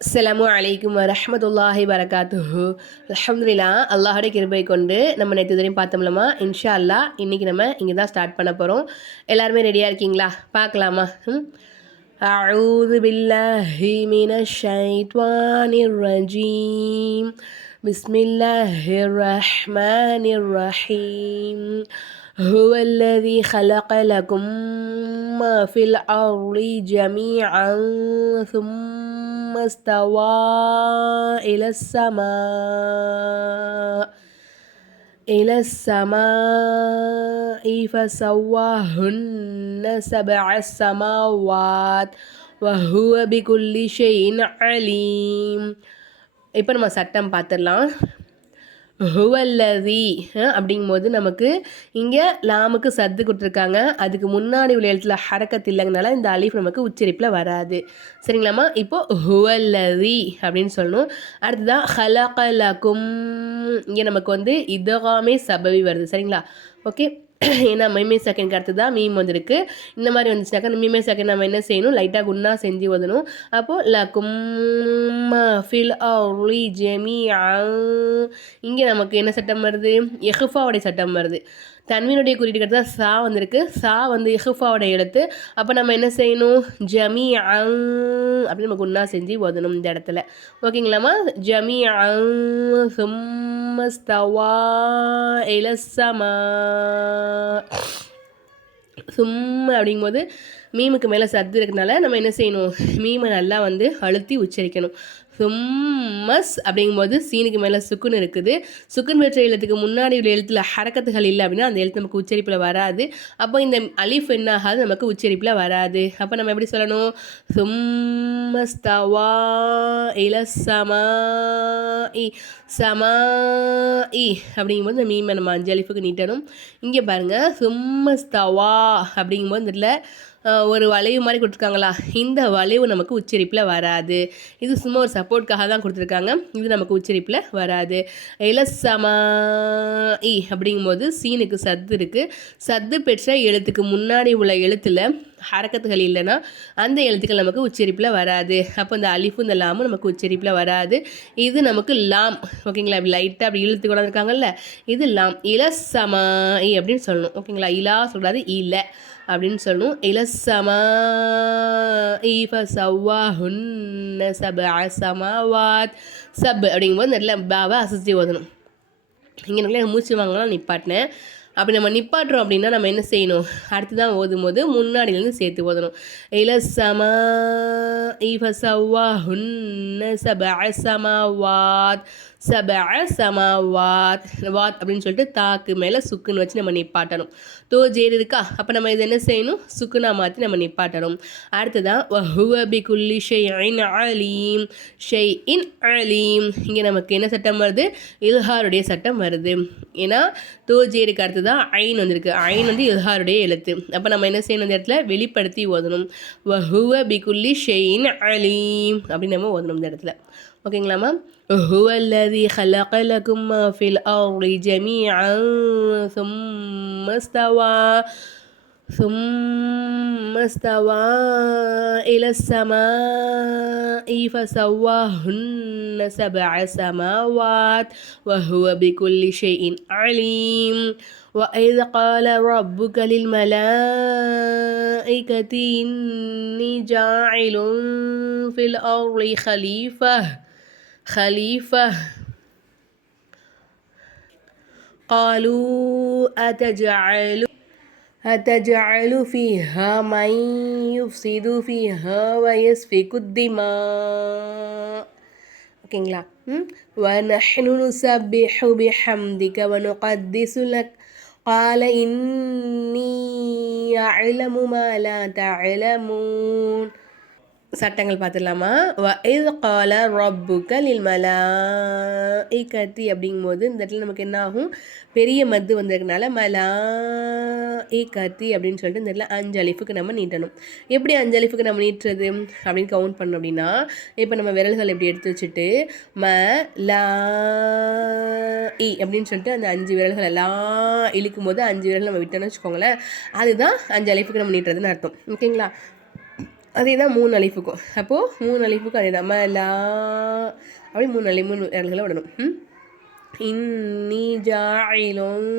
அஸ்ஸலாமு அலைக்கும் வரஹ்மத்துல்லாஹி வரகாத்துஹு அல்ஹம்துலில்லா அல்லாஹுடைய கிருபை கொண்டு நம்ம நேற்று வரையும் பார்த்தோம்லமா இன்ஷா அல்லாஹ் இன்னைக்கு நம்ம இங்கே தான் ஸ்டார்ட் பண்ண போகிறோம் எல்லாருமே ரெடியாக இருக்கீங்களா பார்க்கலாமா ம் أعوذ بالله من الشيطان الرجيم بسم الله الرحمن الرحيم هو الذي خلق لكم ما في الأرض جميعا ثم استوى إلى السماء إلى السماء فسواهن سبع السماوات وهو بكل شيء عليم இப்போ நம்ம சட்டம் பார்த்துடலாம் ஹுவல்லதி அப்படிங்கும்போது நமக்கு இங்கே லாமுக்கு சத்து கொடுத்துருக்காங்க. அதுக்கு முன்னாடி உள்ள எழுத்துல ஹரக்கத் இல்லைங்கனால இந்த அலிஃப் நமக்கு உச்சரிப்பில் வராது. சரிங்களாம்மா? இப்போ ஹுவல்லதி அப்படின்னு சொல்லணும். அடுத்ததான் ஹலகலகும். இங்கே நமக்கு வந்து இதகாமே சபவி வருது. சரிங்களா? ஓகே? ஏன்னா மைமே செகண்ட் அடுத்து தான் மீம் வந்திருக்கு. இந்த மாதிரி வந்துச்சுனாக்கா மீமே செகண்ட் நம்ம என்ன செய்யணும்? லைட்டாக குன்னா செஞ்சு வதணும் அப்போது லக்கும் ஃபில் அவுலி ஜெமி இங்கே நமக்கு என்ன சட்டம் வருது? எஹ்ஃபாவுடைய சட்டம் வருது. தன்வீனுடைய குறியீடு தான் சா வந்திருக்கு. சா வந்து இஹுஃபாவோட எழுத்து. அப்போ நம்ம என்ன செய்யணும்? ஜமி அங் அப்படின்னு நம்ம குன்னா செஞ்சு ஓதணும் இந்த இடத்துல. ஓகேங்களாம்மா ஜமி அங் சும்மஸ்தவா இலசமா. சும்ம அப்படிங்கும்போது மீமுக்கு மேலே சத்து இருக்கிறதுனால நம்ம என்ன செய்யணும்? மீமை நல்லா வந்து அழுத்தி உச்சரிக்கணும். சும்மஸ் அப்படிங்கும்போது சீனுக்கு மேலே சுக்குன்னு இருக்குது. சுக்குன் பெற்ற எழுத்துக்கு முன்னாடி உள்ள எழுத்துல ஹரக்கத்துகள் இல்லை அப்படின்னா அந்த எழுத்து நமக்கு உச்சரிப்பில் வராது. அப்போ இந்த அலிஃப் என்ன ஆகாது? நமக்கு உச்சரிப்பில் வராது. அப்போ நம்ம எப்படி சொல்லணும்? சும்மஸ்தவா இலசமா இ சமா இ அப்படிங்கும்போது இந்த மீமை நம்ம அஞ்சு அலிஃபுக்கு நீட்டணும். இங்கே பாருங்கள் சும்மஸ்தவா அப்படிங்கும்போது இதில் ஒரு வளைவு மாதிரி கொடுத்துருக்காங்களா? இந்த வளைவு நமக்கு உச்சரிப்பில் வராது. இது சும்மா ஒரு சப்போர்ட்காக தான் கொடுத்துருக்காங்க. இது நமக்கு உச்சரிப்பில் வராது. இலசமா இ அப்படிங்கும்போது சீனுக்கு சத்து இருக்குது சத்து பெற்ற எழுத்துக்கு முன்னாடி உள்ள எழுத்தில் ஹரக்கத்துகள் இல்லைன்னா அந்த எழுத்துக்கள் நமக்கு உச்சரிப்பில் வராது. அப்போ இந்த அலிஃபு இந்த லாமும் நமக்கு உச்சரிப்பில் வராது. இது நமக்கு லாம் ஓகேங்களா? அப்படி லைட்டாக அப்படி இழுத்து கொண்டு இருக்காங்கல்ல இது லாம். இலசமாய் அப்படின்னு சொல்லணும். ஓகேங்களா? இலா சொல்கிறாது இல்லை அப்படின்னு சொல்லணும். இலசமா ஈஃப சவ்வா ஹுன்ன சப சமாவாத். சப் அப்படிங்கும்போது நல்ல பாவை அசஸ்தி ஓதணும். இங்கே நல்லா மூச்சு வாங்கலாம் நிப்பாட்டினேன். அப்படி நம்ம நிப்பாட்டுறோம் அப்படின்னா நம்ம என்ன செய்யணும்? அடுத்து தான் ஓதும் போது முன்னாடியிலேருந்து சேர்த்து ஓதணும். இலசமா ஈஃப சவ்வா ஹுன்ன சப சமாவாத். சப சமாவாத். வாத் அப்படின்னு சொல்லிட்டு தாக்கு மேலே சுக்குன்னு வச்சு நம்ம நிப்பாட்டணும். தோ ஜேர் இருக்கா? அப்போ நம்ம இது என்ன செய்யணும்? சுக்குனா மாற்றி நம்ம நிப்பாட்டணும். அடுத்ததான் வஹுவ பி குல்லி ஷெய் ஐன் அலீம். ஷெய் இன் அலீம். இங்கே நமக்கு என்ன சட்டம் வருது? இல்ஹாருடைய சட்டம் வருது. ஏன்னா தோ ஜேருக்கு அடுத்ததான் ஐன் வந்திருக்கு. ஐன் வந்து இல்ஹாருடைய எழுத்து. அப்போ நம்ம என்ன செய்யணும் இந்த இடத்துல? வெளிப்படுத்தி ஓதணும். வஹுவ பி குல்லி ஷெயின் அலீம் அப்படின்னு நம்ம ஓதணும் இந்த இடத்துல. ஓகேங்களாம்மா هو الذي خلق لكم ما في الأرض جميعا ثم استوى ثم استوى إلى السماء فسواهن سبع سماوات وهو بكل شيء عليم وإذ قال ربك للملائكة إني جاعل في الأرض خليفة خليفة قالوا أتجعل أتجعل فيها من يفسد فيها ويسفك الدماء ஓகேங்களா ம் ونحن نسبح بحمدك ونقدس لك قال إني أعلم ما لا تعلمون சட்டங்கள் பார்த்துடலாமா? வ இது கால ரப்புக்க லில் மலா கத்தி அப்படிங்கும்போது இந்த இடத்துல நமக்கு என்ன ஆகும்? பெரிய மது வந்திருக்கனால மலா ஏ கத்தி அப்படின்னு சொல்லிட்டு இந்த இடத்துல அஞ்சு அலிஃபுக்கு நம்ம நீட்டணும். எப்படி அஞ்சு அலிஃபுக்கு நம்ம நீட்டுறது அப்படின்னு கவுண்ட் பண்ணோம் அப்படின்னா இப்போ நம்ம விரல்கள் எப்படி எடுத்து வச்சுட்டு ம லா இ அப்படின்னு சொல்லிட்டு அந்த அஞ்சு விரல்கள் எல்லாம் இழுக்கும் போது அஞ்சு விரல் நம்ம விட்டோன்னு வச்சுக்கோங்களேன் அதுதான் அஞ்சு அலிஃபுக்கு நம்ம நீட்டுறதுன்னு அர்த்தம். ஓகேங்களா? அதே தான் மூணு அழிப்புக்கும் அப்போது மூணு அழிப்புக்கும் அதே தான் மலா அப்படி மூணு அழி மூணு இடங்களை விடணும் இன்னி ஜாயிலும்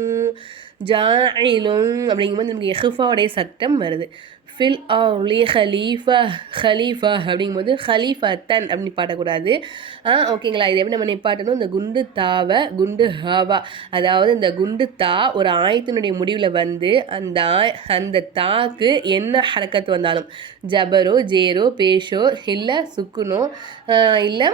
ஜாயிலும் அப்படிங்கும்போது நமக்கு எஹ்ஃபாவுடைய சட்டம் வருது. ஃபில் அவுலி ஹலீஃபா ஹலீஃபா அப்படிங்கும்போது ஹலீஃபா தன் அப்படின்னு பாடக்கூடாது. ஆ ஓகேங்களா? இது எப்படி நம்ம நிப்பாட்டணும்? இந்த குண்டு தாவை குண்டு ஹாவா. அதாவது இந்த குண்டு தா ஒரு ஆயத்தினுடைய முடிவில் வந்து அந்த அந்த தாக்கு என்ன ஹரக்கத்து வந்தாலும். ஜபரோ ஜேரோ பேஷோ இல்லை சுக்குனோ இல்லை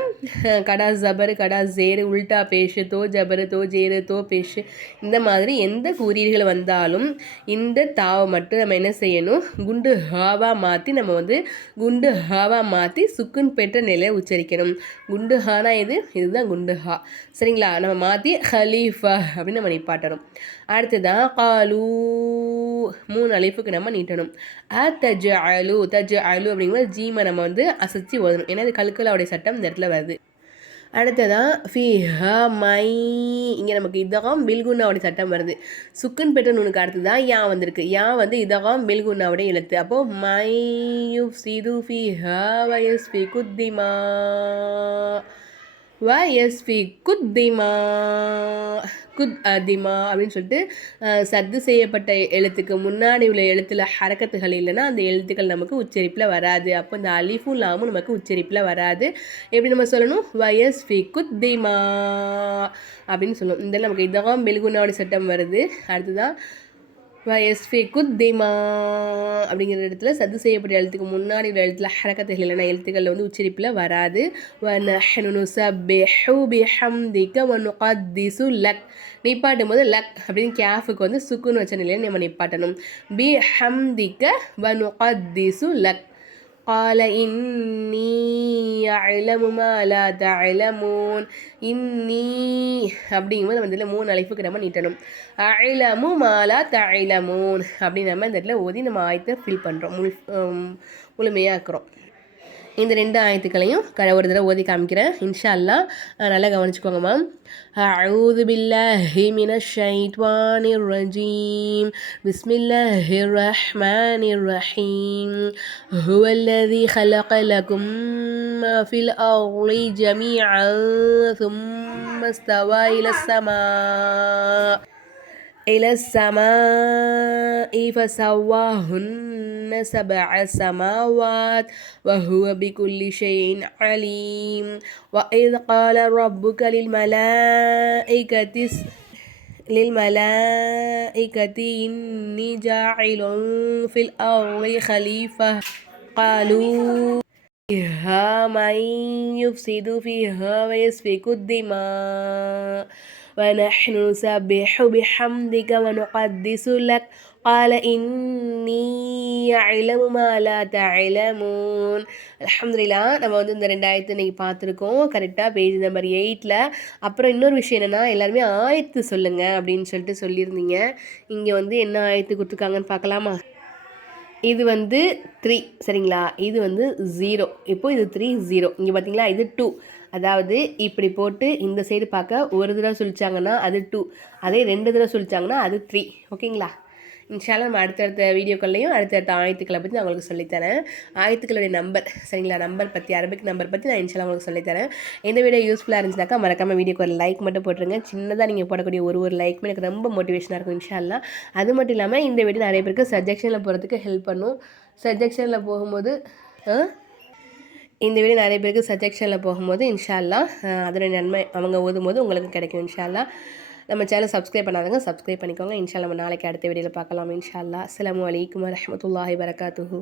கடா ஜபரு கடா ஜேரு உல்டா பேஷு தோ ஜபரு தோ ஜேரு தோ பேஷு. இந்த மாதிரி எந்த கூறீர்கள் வந்தாலும் இந்த தாவை மட்டும் நம்ம என்ன செய்யணும்? குண்டு ஹாவாக மாற்றி நம்ம வந்து குண்டு ஹாவாக மாற்றி சுக்குன் பெற்ற நிலையை உச்சரிக்கணும். குண்டு ஹானா இது இதுதான் குண்டு ஹா. சரிங்களா? நம்ம மாற்றி ஹலீஃபா அப்படின்னு நம்ம நிப்பாட்டணும். அடுத்ததான் காலு. மூணு அழைப்புக்கு நம்ம நீட்டணும். அ தஜ் அலு தஜ் அலு அப்படிங்கும்போது ஜீமை நம்ம வந்து அசைச்சி ஓதணும். ஏன்னா இது கல்கலாவுடைய சட்டம் இந்த இடத்துல வருது. அடுத்ததான் ஃபி ஹ மை இங்கே நமக்கு இதகம் பில்குன்னாவுடைய சட்டம் வருது. சுக்குன் பெற்ற நூனுக்கு அடுத்து தான் யா வந்திருக்கு. யா வந்து இதகம் பில்குன்னாவுடைய எழுத்து. அப்போது மை யு சிது ஃபி ஹ வயஸ் ஃபி குத்திமா வயஸ்ஃபி குத்திமா குத் அதிமா அப்படின்னு சொல்லிட்டு சத்து செய்யப்பட்ட எழுத்துக்கு முன்னாடி உள்ள எழுத்தில் ஹரக்கத்துகள் இல்லைன்னா அந்த எழுத்துக்கள் நமக்கு உச்சரிப்பில் வராது. அப்போ இந்த அலிஃபும் லாமும் நமக்கு உச்சரிப்பில் வராது. எப்படி நம்ம சொல்லணும்? வயஸ்ஃபி குத்திமா அப்படின்னு சொல்லணும் இந்த நமக்கு இதான் மெழுகுநாடு சட்டம் வருது. அடுத்துதான் எஸ்ஃபி குத்திமா அப்படிங்கிற இடத்துல சத்து செய்யப்பட்ட எழுத்துக்கு முன்னாடி உள்ள எழுத்துல ஹரக்கத்துகள் இல்லைன்னா எழுத்துக்களில் வந்து உச்சரிப்பில் வராது. லக் நிப்பாட்டும் போது லக். அப்படின்னு கேஃபுக்கு வந்து சுக்குன்னு வச்ச நிலையில் நம்ம நிப்பாட்டணும். B ஹம்திக்க வனு luck. قال إني أعلم ما لا تعلمون إني அப்படிங்கும்போது நம்ம இதில் மூணு அழைப்புக்கு நம்ம நீட்டணும் அழலமு மாலா தழலமூன் அப்படின்னு நம்ம இந்த இடத்துல ஓதி நம்ம ஆயத்தை ஃபில் பண்ணுறோம் முழு முழுமையாக்குறோம் இந்த ரெண்டு ஆயத்துக்களையும் ஒரு தடவை ஓதி காமிக்கிறேன் இன்ஷா அல்லா நல்லா கவனிச்சுக்கோங்க மேம் أعوذ بالله من الشيطان الرجيم بسم الله الرحمن الرحيم هو الذي خلق لكم ما في الأرض جميعا ثم استوى إلى السماء إلى السماء فسواهن سبع سماوات وهو بكل شيء عليم. وإذ قال ربك للملائكة للملائكة إني جاعل في الأرض خليفة. قالوا فيها من يفسد فيها ويسفك الدماء. ونحن نسبح بحمدك ونقدس لك قال إني أعلم ما لا تعلمون அலமதுல்லா நம்ம வந்து இந்த ரெண்டாயிரத்து இன்றைக்கி பார்த்துருக்கோம் கரெக்டாக பேஜ் நம்பர் எயிட்டில் அப்புறம் இன்னொரு விஷயம் என்னென்னா எல்லாருமே ஆயத்து சொல்லுங்கள் அப்படின்னு சொல்லிட்டு சொல்லியிருந்தீங்க இங்கே வந்து என்ன ஆயத்து கொடுத்துருக்காங்கன்னு பார்க்கலாமா இது வந்து த்ரீ சரிங்களா? இது வந்து ஜீரோ இப்போது இது த்ரீ ஜீரோ இங்கே பார்த்தீங்களா இது டூ அதாவது இப்படி போட்டு இந்த சைடு பார்க்க ஒரு தடவை சொல்லிச்சாங்கன்னா அது டூ அதே ரெண்டு தடவை சொல்லிச்சாங்கன்னா அது த்ரீ ஓகேங்களா? இன்ஷால்லாம் நம்ம அடுத்தடுத்த வீடியோக்கள்லையும் அடுத்தடுத்த ஆயத்துக்களை பற்றி நான் உங்களுக்கு சொல்லித்தரேன். ஆயத்துக்களுடைய நம்பர் சரிங்களா? நம்பர் பற்றி அரபிக் நம்பர் பற்றி நான் இன்ஷால்லாம் உங்களுக்கு சொல்லித்தரேன். எந்த வீடியோ யூஸ்ஃபுல்லாக இருந்துச்சுனாக்கா மறக்காமல் வீடியோக்கு ஒரு லைக் மட்டும் போட்டுருங்க. சின்னதாக நீங்கள் போடக்கூடிய ஒரு ஒரு லைக்குமே எனக்கு ரொம்ப மோட்டிவேஷனாக இருக்கும் இன்ஷால்லா அது மட்டும் இல்லாமல் இந்த வீடியோ நிறைய பேருக்கு சஜெக்ஷனில் போகிறதுக்கு ஹெல்ப் பண்ணும். சஜெக்ஷனில் போகும்போது இந்த வீடியோ நிறைய பேருக்கு சஜெக்ஷனில் போகும்போது இன்ஷால்லா அதனுடைய நன்மை அவங்க ஓதும்போது உங்களுக்கு கிடைக்கும் இன்ஷால்லா நம்ம சேனல் சப்ஸ்கிரைப் பண்ணாதவங்க சப்ஸ்கிரைப் பண்ணிக்கோங்க. இன்ஷா நம்ம நாளைக்கு அடுத்த வீடியோவில் பார்க்கலாம். இன்ஷால்லா அஸ்லாம் வலைக்கம் வரமத்துல்லாஹி வரகாத்துஹூ